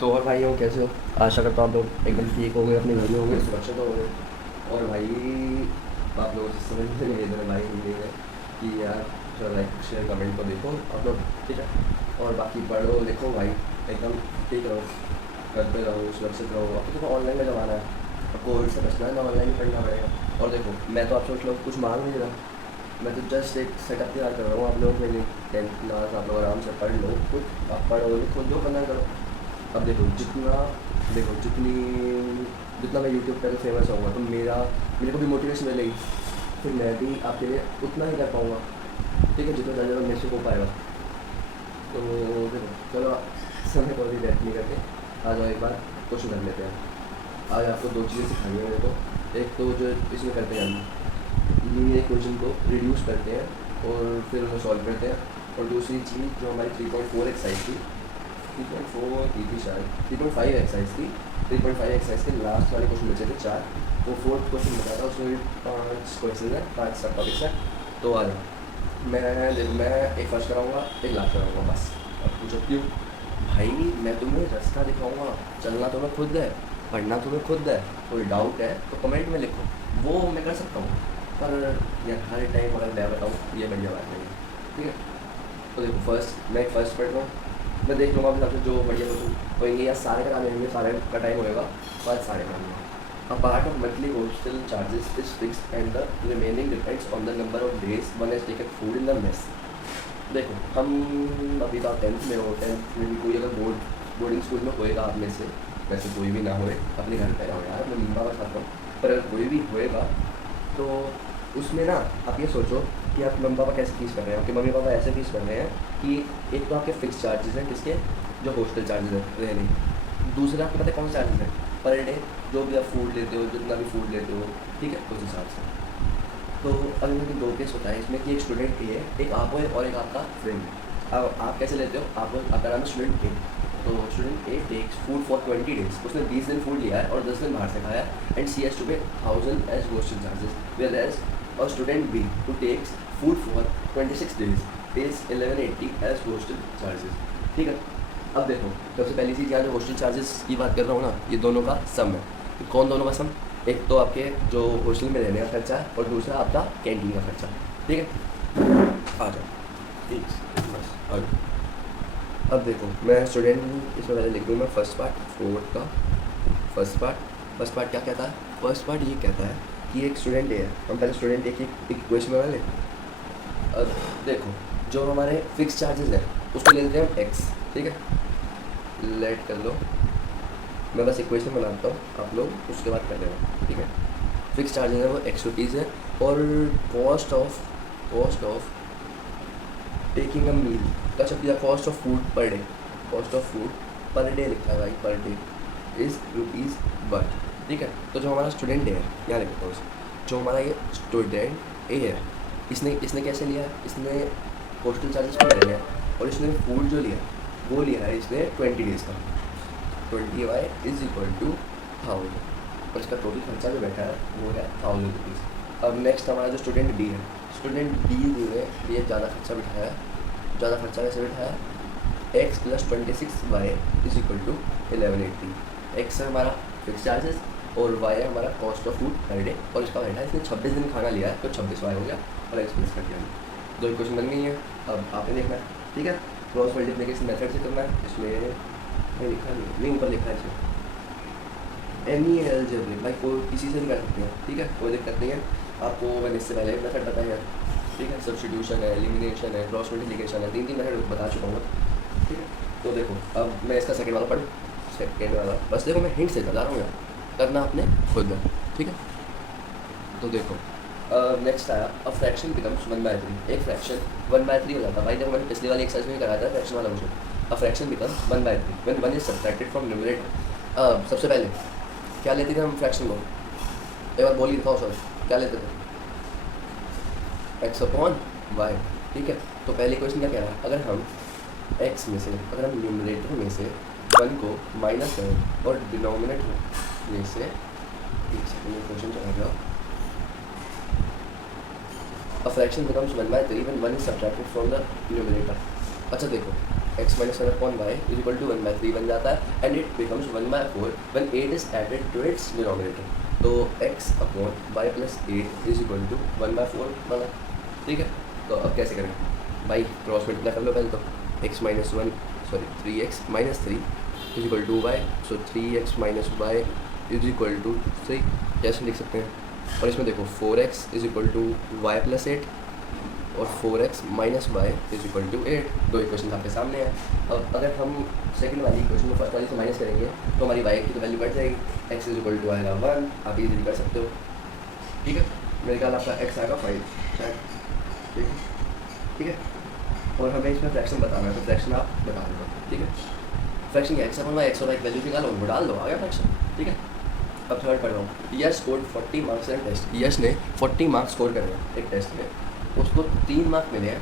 तो और भाई हो कैसे हो? आशा करता हूँ आप लोग एकदम ठीक हो गए, अपने घर में हो गए, सुरक्षित हो गए। और भाई आप लोग समझ में नहीं इधर भाई नहीं है कि यार थोड़ा लाइक शेयर कमेंट को देखो आप लोग, ठीक है। और बाकी पढ़ो लिखो भाई, एकदम ठीक रहो, घर पे रहो, सुरक्षित रहो। अब तो देखो ऑनलाइन का ज़माना है, अब कोविड से बचना है ना, ऑनलाइन ही पढ़ना पड़ेगा। और देखो मैं तो आप लोग कुछ मांग नहीं रहा, मैं तो जस्ट एक सेटअप तैयार कर रहा हूँ आप लोगों के लिए। 10th क्लास आप लोग आराम से पढ़ लो, कुछ आप पढ़ो लिखो जो करना है करो। अब देखो जितनी जितना मैं यूट्यूब पर फेमस होऊंगा तो मेरे को भी मोटिवेशन मिलेगी, फिर मैं भी आपके लिए उतना ही कर पाऊँगा, ठीक है, जितना ज़्यादा मेरे से हो पाएगा। तो देखो चलो समय को भी व्यर्थ नहीं करके आ जाओ, एक बार क्वेश्चन कर लेते हैं। आज आपको दो चीज़ें सिखानी है मेरे को। एक तो जो इसमें करते हैं हम लीनियर इक्वेशन को रिड्यूस करते हैं और फिर उन्हें सॉल्व करते हैं। और दूसरी चीज़ जो हमारी 3.4 एक्सरसाइज थी, 3.4 की थी शायद, 3.5 एक्सरसाइज थी, 3.5 एक्सरसाइज के लास्ट वाले क्वेश्चन बचे थे चार, वो फोर्थ क्वेश्चन बचा था, उसमें भी 5 क्वेश्चन है, 5 सब टॉपिक्स हैं। तो आ जाओ, मैं एक फर्स्ट कराऊंगा, एक लास्ट कराऊंगा बस। अब पूछो क्यों? भाई मैं तुम्हें रास्ता दिखाऊंगा, चलना तुम्हें खुद है, पढ़ना तुम्हें खुद है। कोई डाउट है तो कमेंट में लिखो, वो मैं कर सकता हूँ, पर यार हर टाइम अगर मैं बताऊँ ये बढ़िया बात नहीं है, ठीक है। तो देखो मैं एक फर्स्ट पढ़ रहा हूँ, मैं देख लूँगा अपने हिसाब से जो बढ़िया होएंगे, या सारे करा लेंगे, सारे का टाइम होएगा, बाद सारे करा लूँगा। A part of monthly hostel charges is fixed and the remaining depends on the number of days one has taken food in the mess. देखो हम अभी तो 10th में हो, 10th में भी कोई अगर बोर्डिंग स्कूल में होएगा आप में से, वैसे कोई भी ना होए, अपने घर पे रहो यार, मैं मम्मा का खाता हूँ, पर अगर कोई भी होएगा तो उसमें ना आप ये सोचो कि आप मम्मी पापा कैसे फीस कर रहे हैं। आपके मम्मी पापा ऐसे फीस कर रहे हैं कि एक तो आपके फिक्स चार्जेस हैं, किसके, जो हॉस्टल चार्जेस हैं रहने, दूसरे आपको पता है कौन से चार्जेस हैं, पर डे जो भी आप फूड लेते हो, जितना भी फूड लेते हो, ठीक है, उस हिसाब से। तो अभी मेरे दो केस होता है इसमें कि एक स्टूडेंट ए है, एक आप हो और एक आपका फ्रेंड है। अब आप कैसे लेते हो, आपका नाम है स्टूडेंट ए, तो student A takes food for 20 days, उसने 20 दिन फूड लिया है और 10 दिन बाहर से खाया, and C has to pay 1000 as hostel charges, whereas our student B who takes food for 26 days pays 1180 as hostel charges, ठीक है। अब देखो सबसे पहली चीज़, यहाँ जो हॉस्टल चार्जेस की बात कर रहा हूँ ना, ये दोनों का सम है। कौन दोनों का सम? एक तो आपके जो हॉस्टल में रहने का खर्चा है और दूसरा आपका कैंटीन का खर्चा, ठीक है। आ जाओ, ठीक बस आ जाओ। अब देखो मैं स्टूडेंट इसमें पहले लिख दूँ मैं फर्स्ट पार्ट, फोर्थ का फर्स्ट पार्ट क्या कहता है? फर्स्ट पार्ट ये कहता है कि एक स्टूडेंट है, हम पहले स्टूडेंट एक इक्वेशन में ले। अब देखो जो हमारे फिक्स चार्जेस हैं उसको ले लेते हैं हम एक्स, ठीक है, लेट कर लो, मैं बस इक्वेशन बनाता हूँ, आप लोग उसके बाद कर लेना, ठीक है। फिक्स चार्जेस है वो एक्स रुपीज़ है, और कॉस्ट ऑफ टेकिंग अ मील का छप दिया, cost of food per day, cost of food per day लिखा है भाई, पर डे इज़ ₹1, ठीक है। तो जो हमारा स्टूडेंट है, यहाँ लिखता हूँ, जो हमारा ये स्टूडेंट ए है, इसने कैसे लिया, इसने हॉस्टल चार्जेस पर ले लिया, और इसने फूड जो लिया वो लिया है इसने 20 डेज़ का, 20y इज इक्वल टू 1000, और इसका टोटल खर्चा जो बैठा है वो है 1000 रुपीज़। अब नेक्स्ट हमारा जो स्टूडेंट डी है, स्टूडेंट डी जो है ये ज़्यादा खर्चा बिठाया है, ज़्यादा खर्चा कैसे बिठाया, x + 26y is equal to 1180। X है हमारा फिक्स चार्जेस और y है हमारा cost of food per day, और इसका बैठा है, इसने 26 दिन खाना लिया है तो 26y हो गया, और एक्सप्रेस कर दिया। दो इक्वेशन बन गई है, अब आपने देखना है, ठीक है। क्रॉस मल्टीप्लिकेशन मेथड से करना है, इसमें नहीं लिखा नहीं ऊपर लिखा है इसमें एनी एल्जेब्रिक भाई, कोई किसी से भी कर सकते हैं, ठीक है, कोई दिक्कत नहीं है। आपको मैंने इससे पहले मेथड बताया, ठीक है, सब्स्टिट्यूशन है, एलिमिनेशन है, क्रॉस मल्टीप्लिकेशन है, 3 मेथड बता चुका हूँ, ठीक है। तो देखो अब मैं इसका सेकंड वाला पढ़ूँ, सेकंड वाला बस देखो मैं हिंट से बता रहा हूँ, यार करना आपने खुद है, ठीक है। तो देखो नेक्स्ट आया, अ फ्रैक्शन बिकम्स 1/3, एक फ्रैक्शन 1/3 हो जाता है भाई। देखो मैंने पिछली वाली एक्सरसाइज में कराया था फ्रैक्शन वाला question, a fraction becomes 1/3 when 1 is subtracted from numerator. सबसे पहले क्या लेते थे हम फ्रैक्शन को, एक बार बोलिए दिखाओ सर, क्या लेते थे, x/y, ठीक है। तो पहले क्वेश्चन क्या कह रहा है, अगर हम x में से, अगर हम न्यूमरेटर में से 1 को माइनस करें और डिनोमिनेटर में से, एक सेकंड में क्वेश्चन चला गया, a fraction becomes 1/3 when 1 is subtracted from the numerator। अच्छा देखो x minus one upon y is equal to 1/3 बन जाता है and it becomes 1/4 when 8 is added to its denominator. तो x upon y plus 8 is equal to 1/4 बना। ठीक है, तो अब कैसे करें भाई, क्रॉस मल्टीप्लाई कर लो पहले तो। X minus one sorry 3x minus 3 is equal to y, so 3x minus y is equal to 3 कैसे लिख सकते हैं। और इसमें देखो 4x is equal to y plus 8 और 4x minus y is equal to 8। दो इक्वेशन आपके सामने है। अब अगर हम सेकंड वाली इक्वेशन को फर्स्ट वाली से माइनस करेंगे तो हमारी y की तो वैल्यू बढ़ जाएगी, x इज इक्वल टू आएगा 1, आप इजीली कर सकते हो। ठीक है, मेरे ख्याल आपका x आएगा 5 शायद। ठीक है, और हमें इसमें फ्रैक्शन बताना है तो फ्रैक्शन आप बता दो। ठीक है, fraction x upon Y x और वाई की वैल्यू निकालो, उनको डाल दो, आ गया फ्रैक्शन। ठीक है, अब थर्ड पढ़ रहा हूँ। यश स्कोर्ड 40 मार्क्स इन टेस्ट। यश ने 40 मार्क्स स्कोर करे हैं एक टेस्ट में, उसको 3 मार्क मिले हैं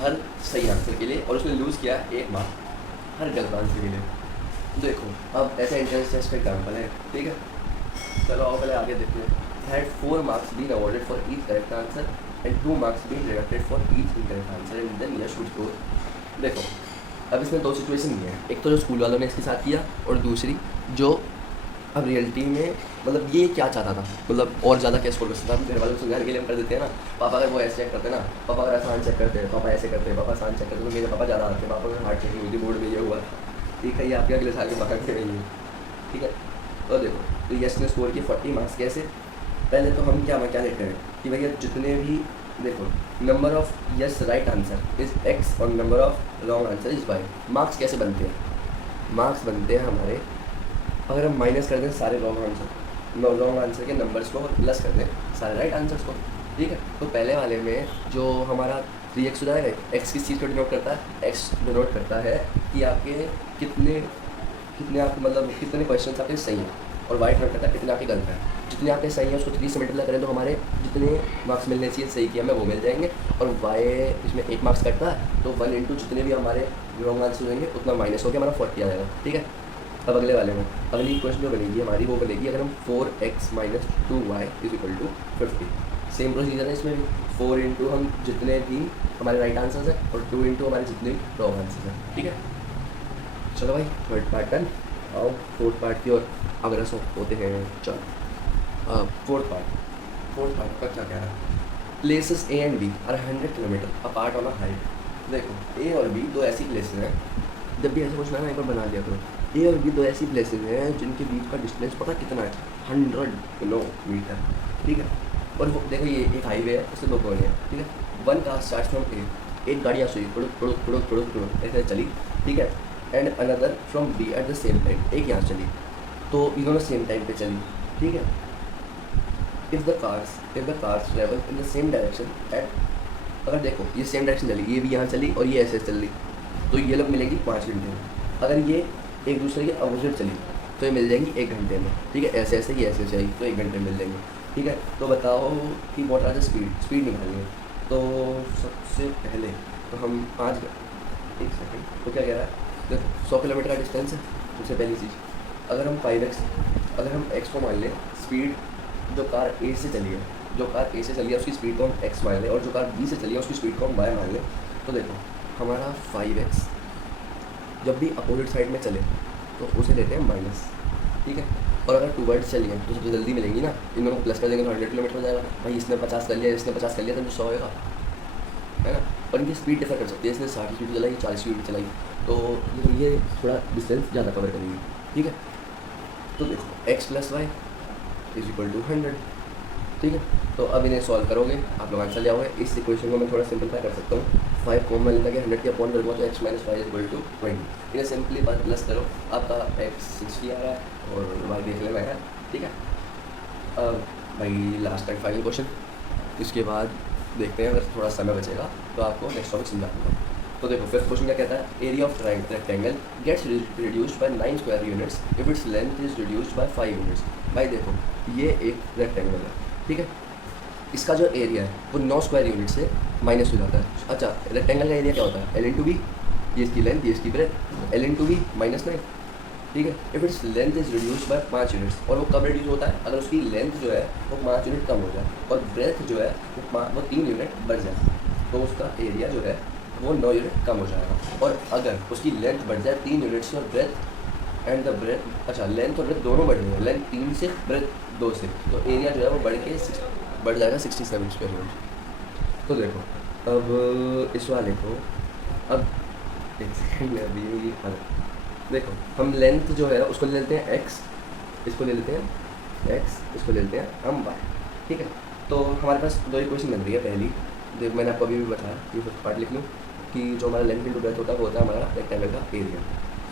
हर सही आंसर के लिए और उसने लूज़ किया 1 मार्क हर गलत आंसर के लिए। देखो अब ऐसा एंट्रेंस टेस्ट का एग्जाम्पल है। ठीक है, चलो आओ पहले आगे देखते हैं। Had 4 marks been awarded for each correct answer and 2 marks been deducted for each incorrect answer and then Yash would score. देखो अब इसमें 2 सिचुएशन नहीं है, एक तो जो स्कूल वालों ने इसके साथ किया और दूसरी जो अब रियलिटी में मतलब ये क्या चाहता था, मतलब और ज़्यादा क्या स्कोर कर सकता था। घर वालों को समझाने के लिए हम कर देते हैं ना, पापा अगर वो ऐसे चेक करते ना, पापा अगर आसान चेक करते हैं, पापा ऐसे करते हैं, पापा आसान चेक करते तो मेरे पापा ज़्यादा आते हैं, पापा अगर हार्ड चेकिंग हुई थी बोर्ड में ये हुआ था। ठीक है, ये आपके अगले साल के मार्क्स में नहीं है। ठीक है, तो देखो तो यश ने स्कोर किए 40 मार्क्स। कैसे, पहले तो हम क्या लिखते हैं कि भैया जितने भी देखो number of yes right answer is x और number of wrong answer is y। Marks कैसे बनते हैं, मार्क्स बनते हैं हमारे अगर हम माइनस कर दें सारे रॉन्ग आंसर के नंबर्स को और प्लस कर दें सारे राइट आंसर्स को। ठीक है, तो पहले वाले में जो हमारा 3x हो जाएगा, x किस चीज़ को डिनोट करता है, x डिनोट करता है कि आपके कितने आपके मतलब कितने क्वेश्चन आपके सही हैं और y डिनोट करता है कितने आपके गलत हैं। जितने आपके सही हैं उसको 3 से मल्टीप्लाई करें तो हमारे जितने मार्क्स मिलने चाहिए सही किया हमें वो मिल जाएंगे और y इसमें 1 मार्क्स कटता है तो 1 इंटू जितने भी हमारे रॉन्ग आंसर होंगे उतना माइनस होकर हमारा 40 आ जाएगा। ठीक है, अब अगले वाले में अगली इक्वेशन जो बनेगी हमारी वो बनेगी अगर हम 4x minus 2y is equal to 50। Same procedure है इसमें भी, 4 इंटू हम जितने भी हमारे राइट आंसर्स हैं और 2 इंटू हमारे जितने भी रॉन्ग आंसर्स हैं। ठीक है, चलो भाई थर्ड पार्ट डन। आओ फोर्थ पार्ट की ओर अग्रसर होते हैं। चलो फोर्थ पार्ट का क्या कह रहा है। Places A and B are 100 kilometre apart on a height. देखो ए और बी दो ऐसी प्लेसेस हैं, जब भी ऐसे कुछ ना एक बार बना दिया करो। ए और बी दो ऐसी प्लेसेस हैं जिनके बीच का डिस्टेंस पता कितना है, 100 किलोमीटर। ठीक है, और वो देखो ये एक हाईवे है, उससे 2 कोने हैं। ठीक है, one car start from A, एक गाड़ी यहाँ से पुड़ुक ऐसे चली। ठीक है, and another from B at the same time, एक यहाँ चली, तो इन दोनों सेम टाइम पे चली। ठीक है, if the cars travel in the same direction at, अगर देखो ये सेम डायरेक्शन चली, ये भी यहाँ चली और ये ऐसे चल रही, तो ये लोग मिलेगी 5 घंटे में। अगर ये एक दूसरे के अपोजिट चली तो ये मिल जाएंगी 1 घंटे में। ठीक है, ऐसे ये ऐसे चाहिए तो 1 घंटे में मिल जाएंगे। ठीक है, तो बताओ कि व्हाट आर द स्पीड निकालनी है। तो सबसे पहले तो हम 5 एक सेकेंड तो क्या कह रहा है, देखो 100 किलोमीटर का डिस्टेंस है सबसे पहली चीज़। अगर हम 5x अगर हम x को मान लें, स्पीड जो कार A से चली है, जो कार A से चली है उसकी स्पीड को हम x मान लें और जो कार B से चली है उसकी स्पीड को हम y मान लें, तो देखो हमारा 5x जब भी अपोजिट साइड में चले तो उसे लेते हैं माइनस। ठीक है, और अगर 2 वर्ड्स चली हैं तो सबसे जल्दी मिलेंगी ना, इन दोनों को प्लस कर देंगे तो 100 किलोमीटर हो जाएगा। भाई इसने 50 कर लिया, इसने 50 कर लिया तो 100 होएगा, है ना। और इनकी स्पीड डिफर कर सकती है, इसने 60 स्पीड चलाई, 40 स्पीड चलाई, तो ये थोड़ा डिस्टेंस ज़्यादा कवर करेंगी। ठीक है, तो देखो x plus y is equal to 100। ठीक है, तो अब इन्हें सॉल्व करोगे आप लोग आंसर ले आओगे। इस इक्वेशन को मैं थोड़ा सिंपलीफाई कर सकता हूँ। 5 कॉमन लेता कि 100 के अपॉन करूँगा तो x minus y is equal to 20। इन्हें सिंपली प्लस करो, आपका x 60 आ रहा है और y देख लेना है। ठीक है, अब भाई लास्ट एंड फाइनल क्वेश्चन, इसके बाद देखते हैं अगर थोड़ा समय बचेगा तो आपको नेक्स्ट टॉपिक समझा दूँगा। तो देखो फिफ्थ क्वेश्चन क्या कहता है, area of rectangle gets reduced by 9 square units if its length is reduced by 5 units. भाई देखो ये एक रेक्टेंगल है, ठीक है, इसका जो एरिया है वो 9 स्क्वायर यूनिट से माइनस हो जाता है। अच्छा, रेक्टेंगल का एरिया क्या होता है, l/b, ये इसकी लेंथ, ये इसकी ब्रेथ, l/b -9। ठीक है, if its length is reduced by 5 units, और वो कब रिड्यूस होता है, अगर उसकी लेंथ जो है वो 5 यूनिट कम हो जाए और ब्रेथ जो है वो 3 यूनिट बढ़ जाए, तो उसका एरिया जो है वो 9 यूनिट कम हो जाएगा। और अगर उसकी लेंथ बढ़ जाए 3 यूनिट से और ब्रेथ एंड द ब्रेथ, अच्छा लेंथ और ब्रेथ दोनों बढ़ रही है, लेंथ 3 से ब्रेथ 2 से, तो एरिया जो है वो बढ़ जाएगा 67 स्क्वायर यूनिट। तो देखो अब इस वाले को, अब एक सेकेंड में अभी देखो हम लेंथ जो है उसको ले लेते हैं एक्स, इसको ले लेते हैं एक्स, इसको ले लेते हैं हम वाई, ठीक है। तो हमारे पास दो इक्वेशन बन रही है। पहली देख मैंने आपको अभी भी बताया, ये फर्स्ट पार्ट लिख लूँ कि जो हमारा लेंथ इंटू ब्रेथ होता है वो होता है हमारा रेक्टेंगल का एरिया।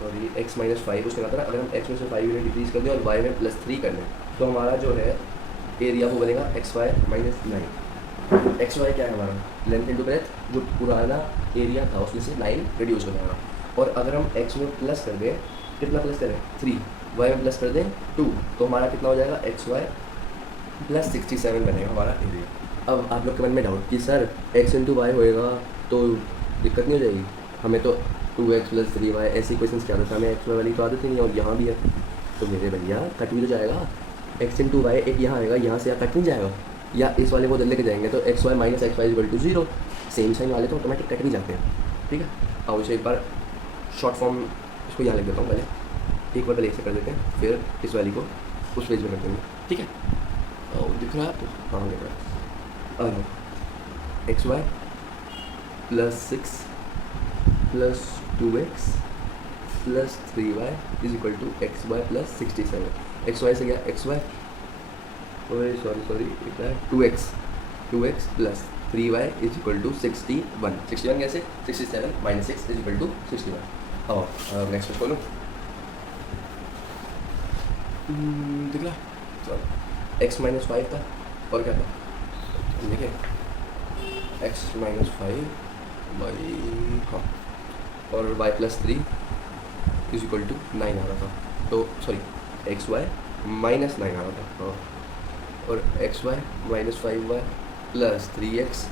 सॉरी x माइनस 5 उसके बाद अगर हम x में से 5 यूनिट डिक्रीज कर दें और y में +3 कर दें तो हमारा जो है एरिया वो बनेगा xy माइनस 9। xy क्या है हमारा लेंथ इंटू ब्रेथ, जो पुराना एरिया था उसमें से 9 रिड्यूस हो जाएगा। और अगर हम x में प्लस कर दें, कितना प्लस करें 3, y में प्लस कर दें 2, तो हमारा कितना हो जाएगा xy प्लस 67 बनेगा हमारा एरिया। अब आप लोग के मन में डाउट कि सर x इंटू वाई होएगा तो दिक्कत नहीं हो जाएगी, हमें तो 2x प्लस 3y ऐसी क्वेश्चन क्या होता है, हमें xy वाली तो आदत ही नहीं है और यहाँ भी है। तो मेरे भैया कट भी तो जाएगा, x इंटू वाई एक यहाँ आएगा, यहाँ से कट नहीं जाएगा, या इस वाले को उधर लेके जाएंगे तो xy minus xy equal to 0, same sign वाले तो ऑटोमेटिक कट भी जाते हैं, ठीक है। अब इसे एक बार शॉर्ट फॉर्म इसको यहाँ लिख देता हूँ, पहले एक बार पहले ऐसे कर देते हैं, फिर इस वाली को उस पेज में कर देंगे, ठीक है। दिख रहा है आपको? हाँ दिख रहा है। X y plus 6 plus 2x plus 3y is equal to x y plus 67। X y से गया एक्स वाई, सॉरी इतना है 2x plus 3y is equal to 61 कैसे 67 माइनस 6 इज इक्वल टू 61। और नेक्स्ट खोलूँ, दिख रहा चलो x माइनस 5 था और क्या था देखिए x माइनस 5 बाई, हाँ, और y plus 3 is equal to 9 आ रहा था, तो सॉरी एक्स वाई माइनस 9 आ रहा था, हाँ, और x y minus 5y plus 3x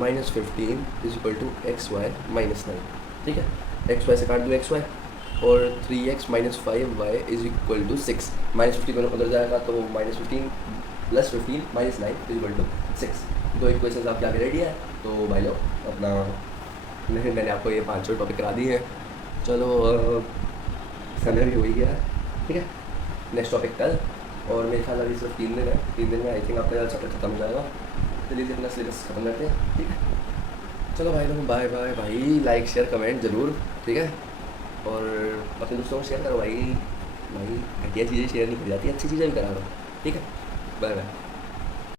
minus 15 is equal to x y minus 9, ठीक है। एक्स वाई से काट दो एक्स वाई और 3x minus 5y is equal to 6, minus 15 दोनों उधर जाएगा तो minus 15 plus 15 minus 9 is equal to 6। दो इक्वेशन आपके आगे रेडी है, तो भाई लोग अपना मैंने आपको ये 5 टॉपिक करा दिए हैं। चलो समय भी हो ही गया है, ठीक है। नेक्स्ट टॉपिक कल, और मेरे ख्याल अभी सिर्फ 3 दिन है, 3 दिन में आई थिंक आपका चैप्टर खत्म हो जाएगा। चलिए अपना सिलेबस खत्म करते हैं, ठीक है। चलो भाई लोग बाय बाय भाई, लाइक शेयर कमेंट ज़रूर, ठीक है। और अपने दोस्तों को शेयर करो भाई, घटिया चीज़ें शेयर नहीं की जाती, अच्छी चीज़ें भी करा दो, ठीक है। Bye bye.